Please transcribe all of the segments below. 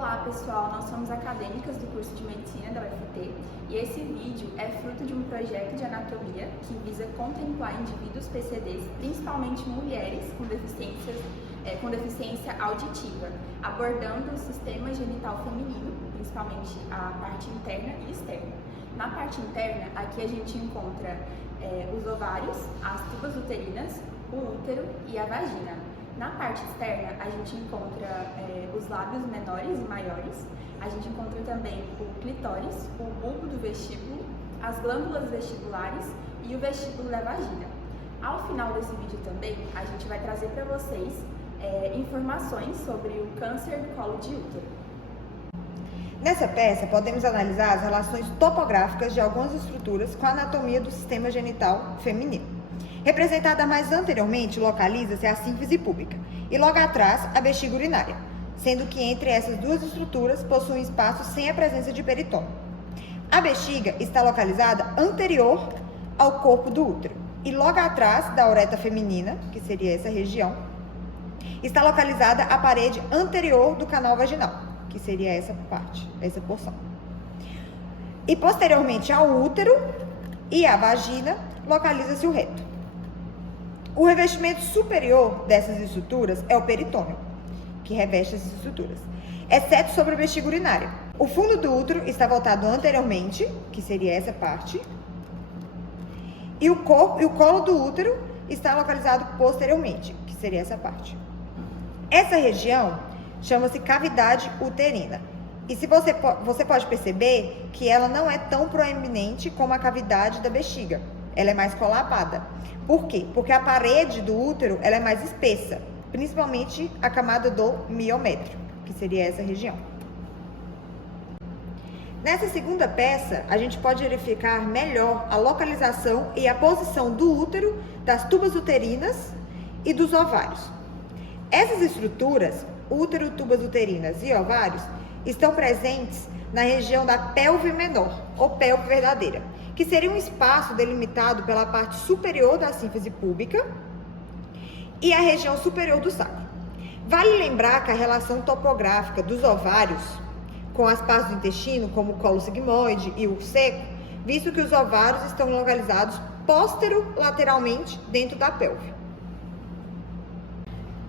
Olá pessoal, nós somos acadêmicas do curso de Medicina da UFT e esse vídeo é fruto de um projeto de anatomia que visa contemplar indivíduos PCDs, principalmente mulheres com deficiência auditiva, abordando o sistema genital feminino, principalmente a parte interna e externa. Na parte interna, aqui a gente encontra os ovários, as tubas uterinas, o útero e a vagina. Na parte externa, a gente encontra os lábios menores e maiores, a gente encontra também o clitóris, o bulbo do vestíbulo, as glândulas vestibulares e o vestíbulo da vagina. Ao final desse vídeo também, a gente vai trazer para vocês informações sobre o câncer do colo de útero. Nessa peça, podemos analisar as relações topográficas de algumas estruturas com a anatomia do sistema genital feminino. Representada mais anteriormente, localiza-se a sínfise púbica e logo atrás a bexiga urinária, sendo que entre essas duas estruturas possuem espaço sem a presença de peritônio. A bexiga está localizada anterior ao corpo do útero e logo atrás da uretra feminina, que seria essa região, está localizada a parede anterior do canal vaginal, que seria essa parte, essa porção. E posteriormente ao útero e à vagina, localiza-se o reto. O revestimento superior dessas estruturas é o peritônio, que reveste essas estruturas, exceto sobre a bexiga urinária. O fundo do útero está voltado anteriormente, que seria essa parte, e o colo do útero está localizado posteriormente, que seria essa parte. Essa região chama-se cavidade uterina. E se você pode perceber que ela não é tão proeminente como a cavidade da bexiga. Ela é mais colapada. Por quê? Porque a parede do útero ela é mais espessa, principalmente a camada do miométrio, que seria essa região. Nessa segunda peça, a gente pode verificar melhor a localização e a posição do útero, das tubas uterinas e dos ovários. Essas estruturas, útero, tubas uterinas e ovários, estão presentes na região da pelve menor, ou pelve verdadeira, que seria um espaço delimitado pela parte superior da sínfise púbica e a região superior do saco. Vale lembrar que a relação topográfica dos ovários com as partes do intestino, como o colo sigmoide e o seco, visto que os ovários estão localizados posterolateralmente dentro da pelve.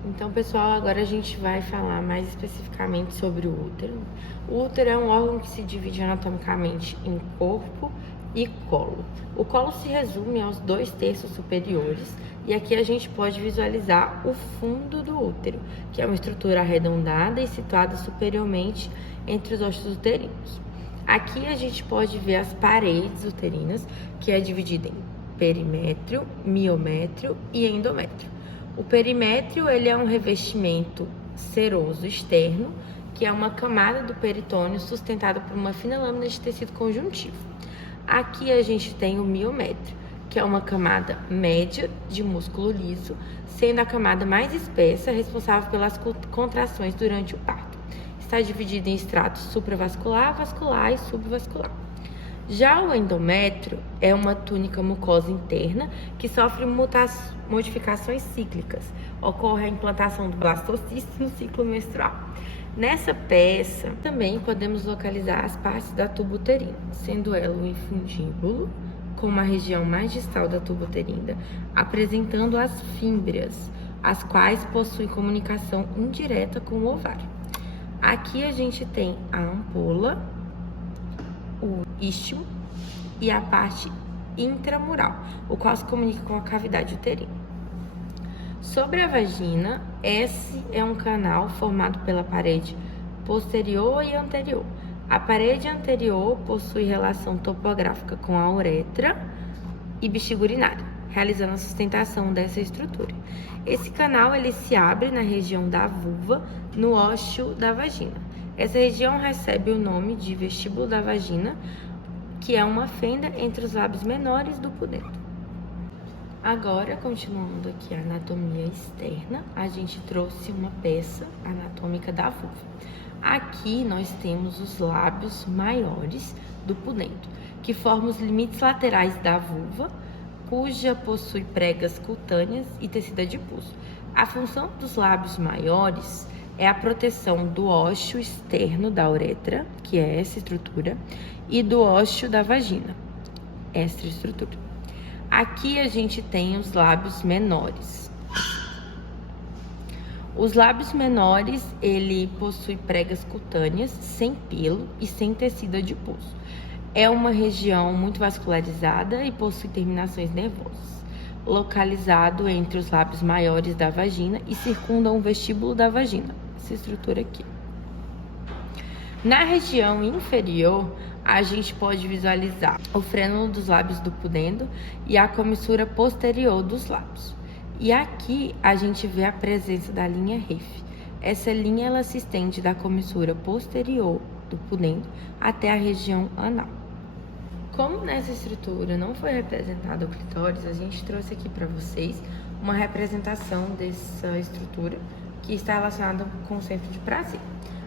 Então, pessoal, agora a gente vai falar mais especificamente sobre o útero. O útero é um órgão que se divide anatomicamente em corpo e colo. O colo se resume aos 2/3 superiores e aqui a gente pode visualizar o fundo do útero, que é uma estrutura arredondada e situada superiormente entre os ossos uterinos. Aqui a gente pode ver as paredes uterinas, que é dividida em perimétrio, miométrio e endométrio. O perimétrio ele é um revestimento seroso externo, que é uma camada do peritônio sustentada por uma fina lâmina de tecido conjuntivo. Aqui a gente tem o miométrio, que é uma camada média de músculo liso, sendo a camada mais espessa responsável pelas contrações durante o parto. Está dividido em estratos supravascular, vascular e subvascular. Já o endométrio é uma túnica mucosa interna que sofre modificações cíclicas. Ocorre a implantação do blastocisto no ciclo menstrual. Nessa peça, também podemos localizar as partes da tuba uterina, sendo ela o infundíbulo, como a região mais distal da tuba uterina, apresentando as fímbrias, as quais possuem comunicação indireta com o ovário. Aqui a gente tem a ampola, o istmo e a parte intramural, o qual se comunica com a cavidade uterina. Sobre a vagina, esse é um canal formado pela parede posterior e anterior. A parede anterior possui relação topográfica com a uretra e bexiga urinária, realizando a sustentação dessa estrutura. Esse canal ele se abre na região da vulva, no ósseo da vagina. Essa região recebe o nome de vestíbulo da vagina, que é uma fenda entre os lábios menores do pudendo. Agora, continuando aqui a anatomia externa, a gente trouxe uma peça anatômica da vulva. Aqui nós temos os lábios maiores do pudendo, que formam os limites laterais da vulva, cuja possui pregas cutâneas e tecido adiposo. A função dos lábios maiores é a proteção do ósseo externo da uretra, que é essa estrutura, e do ósseo da vagina, essa estrutura. Aqui a gente tem os lábios menores. Os lábios menores, ele possui pregas cutâneas, sem pelo e sem tecido adiposo. É uma região muito vascularizada e possui terminações nervosas, localizado entre os lábios maiores da vagina e circundam o vestíbulo da vagina, essa estrutura aqui. Na região inferior, a gente pode visualizar o frênulo dos lábios do pudendo e a comissura posterior dos lábios. E aqui a gente vê a presença da linha Ref. Essa linha ela se estende da comissura posterior do pudendo até a região anal. Como nessa estrutura não foi representado o clitóris, a gente trouxe aqui para vocês uma representação dessa estrutura que está relacionada com o centro de prazer.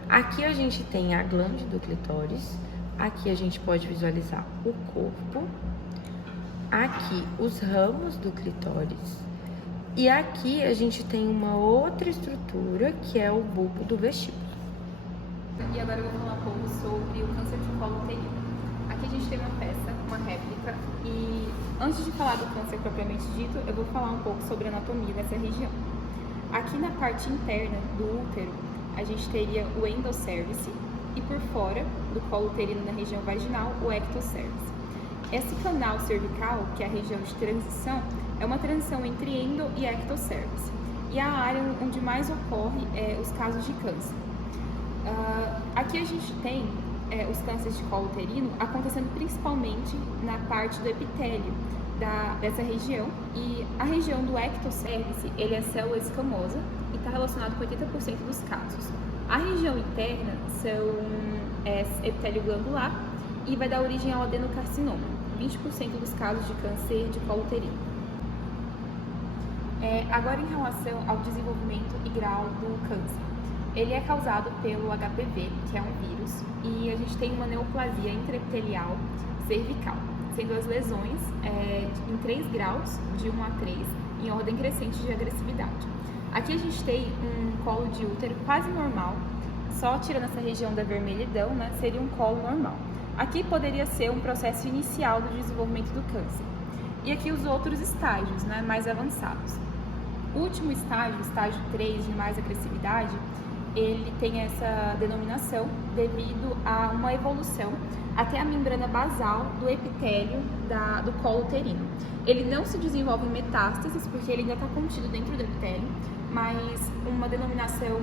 Aqui a gente tem a glândula do clitóris, aqui a gente pode visualizar o corpo, aqui os ramos do clitóris e aqui a gente tem uma outra estrutura que é o bulbo do vestíbulo. E agora eu vou falar um pouco sobre o câncer de colo uterino. Aqui a gente tem uma peça, uma réplica, e antes de falar do câncer propriamente dito, eu vou falar um pouco sobre a anatomia dessa região. Aqui na parte interna do útero, a gente teria o endocervice e por fora do colo uterino na região vaginal, o ectocervice. Esse canal cervical, que é a região de transição, é uma transição entre endo e ectocervice, e é a área onde mais ocorre os casos de câncer. Aqui a gente tem os cânceres de colo uterino acontecendo principalmente na parte do epitélio dessa região, e a região do ectocervice, ele é célula escamosa e está relacionado com 80% dos casos. A região interna são epitélio glandular e vai dar origem ao adenocarcinoma, 20% dos casos de câncer de colo uterino. Agora, em relação ao desenvolvimento e grau do câncer. Ele é causado pelo HPV, que é um vírus, e a gente tem uma neoplasia intraepitelial cervical, sendo as lesões em 3 graus, de 1 a 3, em ordem crescente de agressividade. Aqui a gente tem um colo de útero quase normal, só tirando essa região da vermelhidão, né, seria um colo normal. Aqui poderia ser um processo inicial do desenvolvimento do câncer. E aqui os outros estágios, né, mais avançados. O último estágio, estágio 3, de mais agressividade, ele tem essa denominação devido a uma evolução até a membrana basal do epitélio do colo uterino. Ele não se desenvolve em metástases, porque ele ainda está contido dentro do epitélio, mas uma denominação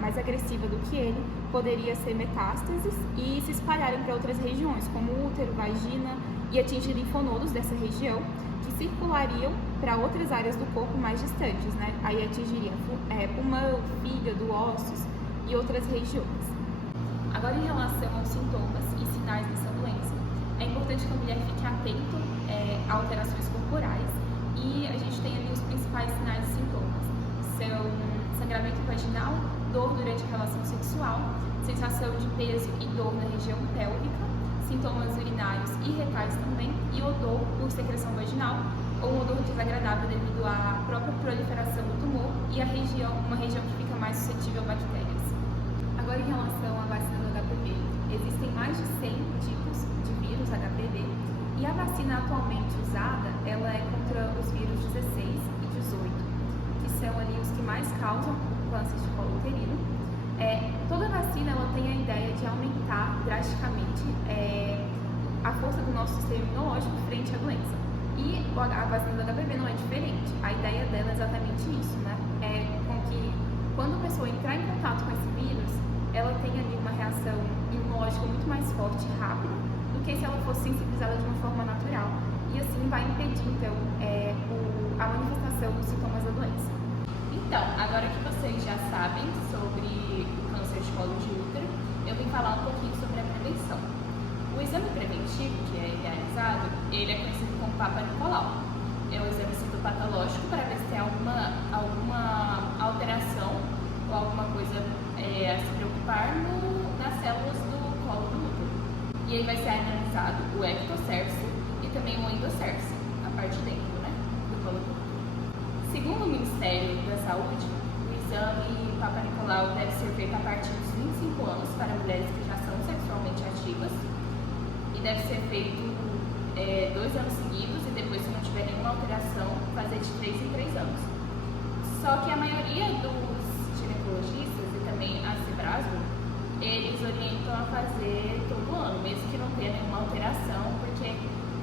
mais agressiva do que ele poderia ser metástases e se espalharem para outras regiões, como útero, vagina, e atingir linfonodos dessa região, que circulariam para outras áreas do corpo mais distantes, né? Aí atingiriam pulmão, fígado, ossos e outras regiões. Agora, em relação aos sintomas e sinais dessa doença, é importante que a mulher fique atenta a alterações corporais, e a gente tem ali os principais sinais e sintomas. São sangramento vaginal, dor durante a relação sexual, sensação de peso e dor na região pélvica, sintomas urinários e retais também, e odor por secreção vaginal, ou um odor desagradável devido à própria proliferação do tumor e uma região que fica mais suscetível a bactérias. Agora, em relação à vacina do HPV, existem mais de 100 tipos de vírus HPV, e a vacina atualmente usada, ela é contra os vírus 16 e 18, que são ali os que mais causam câncer de colo uterino. Toda vacina ela tem a ideia de aumentar drasticamente a força do nosso sistema imunológico frente à doença. E a vacina do HPV não é diferente. A ideia dela é exatamente isso, né? É com que quando a pessoa entrar em contato com esse vírus, ela tenha ali uma reação imunológica muito mais forte e rápida do que se ela fosse sensibilizada de uma forma natural. E assim vai impedir, então, a manifestação dos sintomas da doença. Então, agora que vocês já sabem sobre o câncer de colo de útero, eu vim falar um pouquinho sobre a prevenção. O exame preventivo que é realizado, ele é conhecido como Papa Nicolau. É um exame citopatológico para ver se tem alguma alteração ou alguma coisa a se preocupar nas células do colo do útero. E aí vai ser analisado o ectocervice e também o endocervice, a parte de dentro, né, do colo do útero. Segundo o Ministério da Saúde, o exame Papa Nicolau Nicolau deve ser feito a partir dos 25 anos para mulheres que já são sexualmente ativas e deve ser feito 2 anos seguidos e depois, se não tiver nenhuma alteração, fazer de 3 em 3 anos. Só que a maioria dos ginecologistas e também a Cibrasgo, eles orientam a fazer todo ano, mesmo que não tenha nenhuma alteração, porque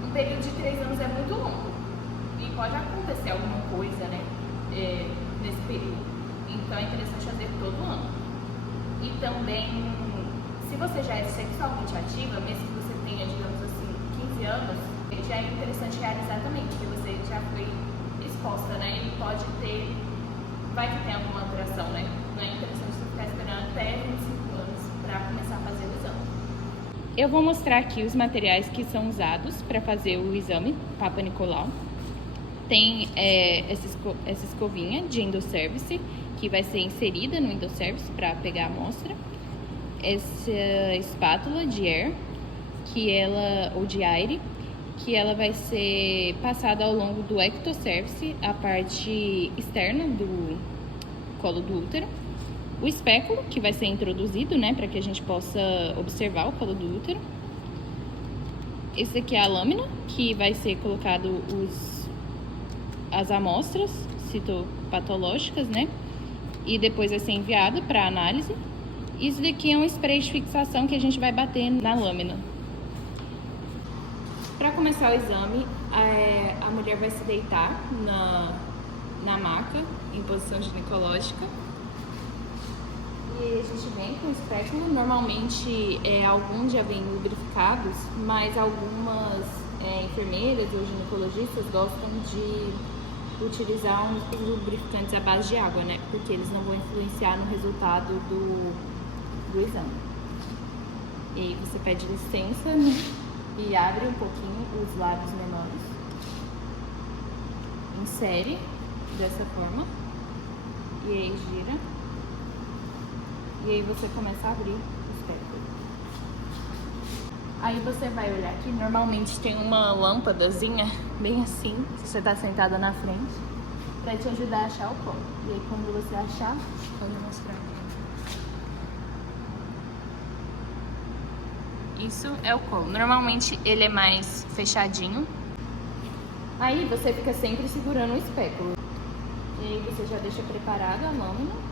um período de 3 anos é muito longo e pode acontecer alguma coisa, né, nesse período. Então é interessante fazer todo ano. E também, se você já é sexualmente ativa, mesmo que você tenha, digamos assim, 15 anos, já é interessante realizar também, porque você já foi exposta, né, e pode ter, vai que tem alguma alteração, né, não é interessante você ficar esperando até 25 anos para começar a fazer o exame. Eu vou mostrar aqui os materiais que são usados para fazer o exame Papa Nicolau. Tem essa escovinha de endocervice, que vai ser inserida no endocervice para pegar a amostra. Essa espátula de air, ou de aire, que ela vai ser passada ao longo do ectocervice, a parte externa do colo do útero. O espéculo, que vai ser introduzido, né, para que a gente possa observar o colo do útero. Esse aqui é a lâmina, que vai ser colocado as amostras citopatológicas, né, e depois vai ser enviado para análise. Isso daqui é um spray de fixação que a gente vai bater na lâmina. Para começar o exame, a mulher vai se deitar na maca, em posição ginecológica. E a gente vem com o espéculo. Normalmente, alguns já vêm lubrificados, mas algumas enfermeiras ou ginecologistas gostam de utilizar os lubrificantes à base de água, né? Porque eles não vão influenciar no resultado do exame. E aí você pede licença, né? E abre um pouquinho os lábios menores. Insere dessa forma. E aí gira. E aí você começa a abrir o espéculo. Aí você vai olhar aqui, normalmente tem uma lâmpadazinha, bem assim, se você tá sentada na frente, pra te ajudar a achar o colo. E aí quando você achar, pode mostrar. Isso é o colo. Normalmente ele é mais fechadinho. Aí você fica sempre segurando o espéculo. E aí você já deixa preparada a lâmina.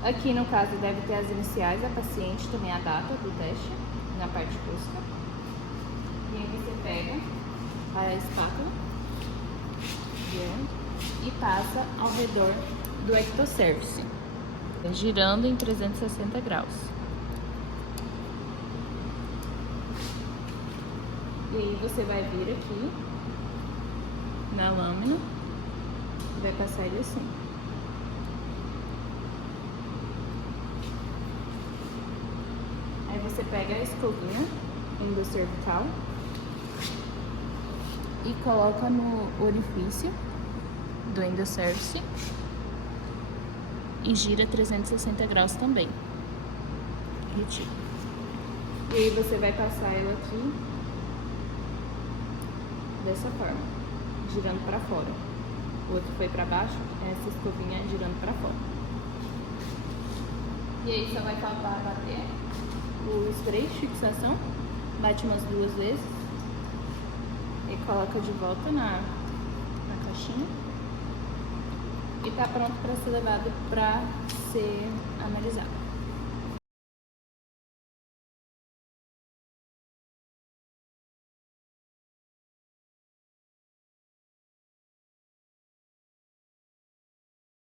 Aqui no caso deve ter as iniciais da paciente, também a data do teste, na parte fosca. E aí você pega a espátula e passa ao redor do ectocervice, girando em 360 graus. E aí você vai vir aqui na lâmina e vai passar ele assim. Aí você pega a escovinha endocervical e coloca no orifício do endocervice e gira 360 graus também. Retira. E aí você vai passar ela aqui dessa forma, girando para fora. O outro foi para baixo, essa escovinha girando para fora. E aí só vai faltar bater o spray de fixação, bate umas 2 vezes e coloca de volta na caixinha e tá pronto para ser levado para ser analisado.